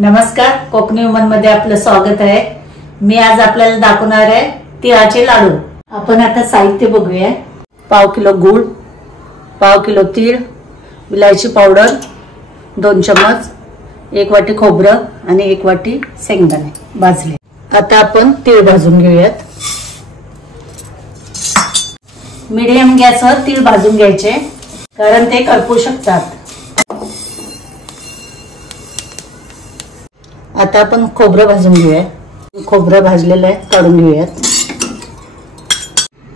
नमस्कार, कोकणी वुमन मध्ये आपलं स्वागत आहे। मी आज आपल्याला दाखवणार आहे तिळाचे लाडू। आपण आता साहित्य बघूया। पाव किलो गूळ, पाव किलो तीळ, विलायची पावडर 2 चम्मच, 1 वाटी खोबरं आणि 1 वाटी शेंगदाणे भाजले। आता आपण तीळ भाजून घेऊयात। मीडियम गॅसवर तीळ भाजून घ्यायचे, कारण ते करपू शकतात। आता आपण खोबरं भाजून घेऊया। खोबरं भाजलेलं आहे, काढून घेऊयात।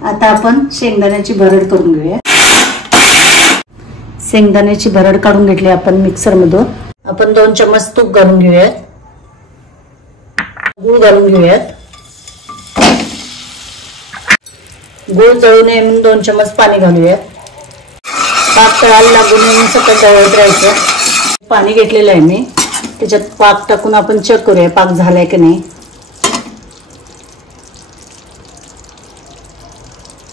आता आपण शेंगदाण्याची भरड करून घेऊया। शेंगदाण्याची भरड काढून घेतली आपण मिक्सर मधून। आपण 2 चम्मच तूप घालून घेऊयात। गूळ घालून घेऊयात। गूळ जळू नये म्हणून 2 चम्मच पाणी घालूयात। पाक तळाला लागू नये म्हणून सतत ढवळत राहायचं। पाणी घेतलेलं आहे मी, त्याच्यात पाक टाकून आपण चेक करूया पाक झालाय की नाही।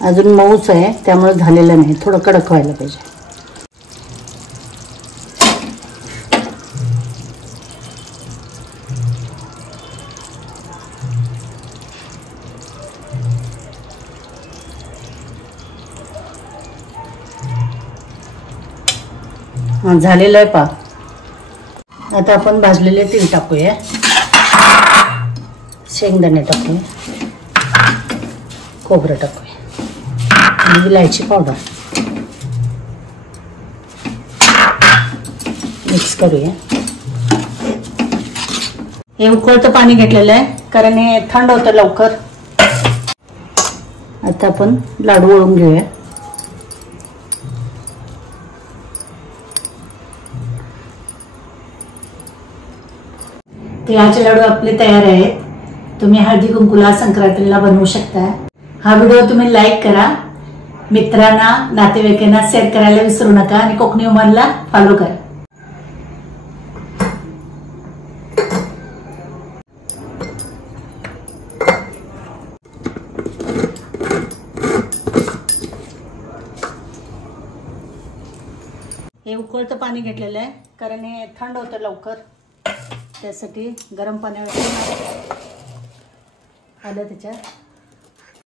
अजून मऊच आहे, त्यामुळे झालेलं नाही, थोडं कडक व्हायला पाहिजे। झालेलं आहे पाक। आता आपण भाजलेले तीळ टाकूया, शेंगदाणे टाकूया, खोबरं टाकूया आणि विलायची पावडर मिक्स करूया। हे उकळतं पाणी घेतलेलं आहे, कारण हे थंड होतं लवकर। आता आपण लाडू वळून घेऊया। तिळाचे लाडू आपले तयार आहेत। तुम्ही हळदी कुंकूला संक्रांतीला बनवू शकता। हा व्हिडिओ तुम्ही लाईक करा, मित्रांना नातेवाईकांना शेअर करायला विसरू नका आणि कोकणी वुमनला फॉलो करा। हे उकळतं पाणी घेतलेलं आहे, कारण हे थंड होतं लवकर, त्यासाठी गरम पाण्यावर आलं त्याच्यात।